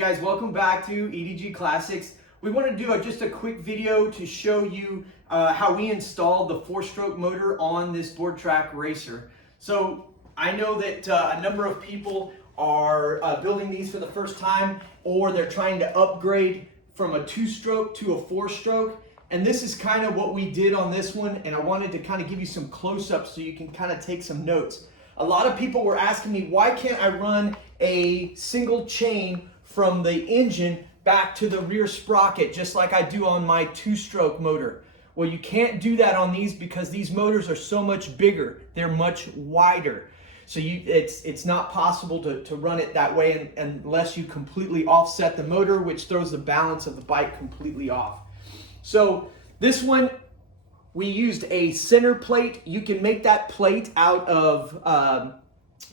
guys, welcome back to EDG Classics. We want to do just a quick video to show you how we installed the 4-stroke motor on this Board Track Racer. So I know that a number of people are building these for the first time, or they're trying to upgrade from a 2-stroke to a 4-stroke. And this is kind of what we did on this one, and I wanted to kind of give you some close-ups so you can kind of take some notes. A lot of people were asking me, why can't I run a single chain from the engine back to the rear sprocket just like I do on my 2-stroke motor? Well, you can't do that on these because these motors are so much bigger. They're much wider. So it's not possible to run it that way unless you completely offset the motor, which throws the balance of the bike completely off. So this one, we used a center plate. You can make that plate out of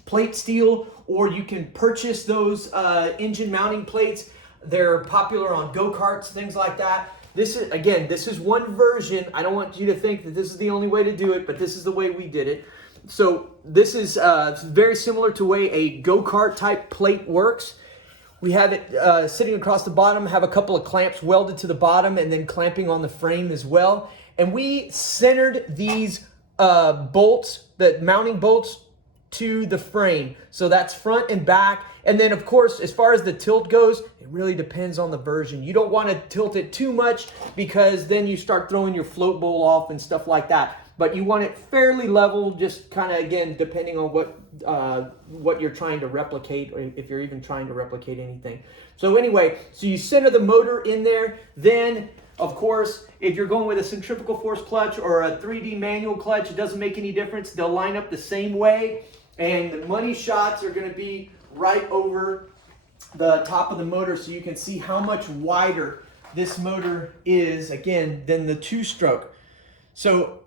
plate steel, or you can purchase those engine mounting plates. They're popular on go-karts, things like that. This is one version. I don't want you to think that this is the only way to do it, but this is the way we did it. So this is very similar to the way a go-kart type plate works. We have it sitting across the bottom, have a couple of clamps welded to the bottom and then clamping on the frame as well. And we centered these bolts, the mounting bolts, to the frame. So that's front and back. And then of course, as far as the tilt goes, it really depends on the version. You don't want to tilt it too much because then you start throwing your float bowl off and stuff like that. But you want it fairly level, just kind of, again, depending on what you're trying to replicate, or if you're even trying to replicate anything. So anyway, so you center the motor in there. Then, of course, if you're going with a centrifugal force clutch or a 3D manual clutch, it doesn't make any difference. They'll line up the same way. And the money shots are going to be right over the top of the motor, so you can see how much wider this motor is, again, than the 2-stroke. So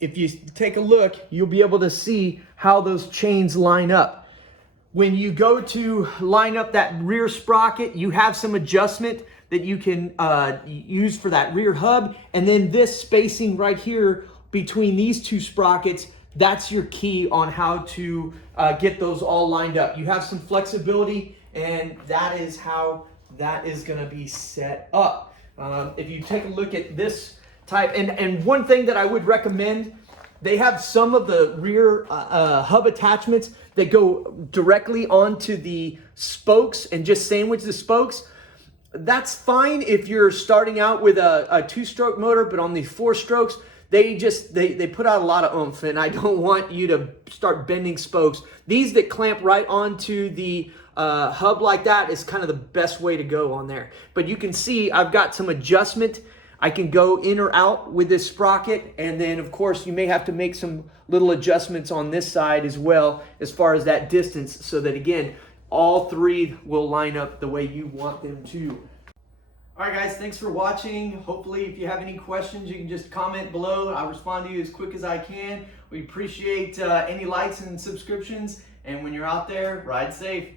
if you take a look, you'll be able to see how those chains line up. When you go to line up that rear sprocket, you have some adjustment that you can use for that rear hub. And then this spacing right here between these two sprockets, that's your key on how to get those all lined up. You have some flexibility, and that is how that is going to be set up. If you take a look at this type, and one thing that I would recommend, they have some of the rear hub attachments that go directly onto the spokes and just sandwich the spokes. That's fine if you're starting out with a 2-stroke motor, but on the 4-strokes, they put out a lot of oomph, and I don't want you to start bending spokes. These that clamp right onto the hub like that is kind of the best way to go on there. But you can see I've got some adjustment. I can go in or out with this sprocket, and then of course you may have to make some little adjustments on this side as well as far as that distance, so that again all three will line up the way you want them to. Alright guys, thanks for watching. Hopefully if you have any questions, you can just comment below. I'll respond to you as quick as I can. We appreciate any likes and subscriptions, and when you're out there, ride safe.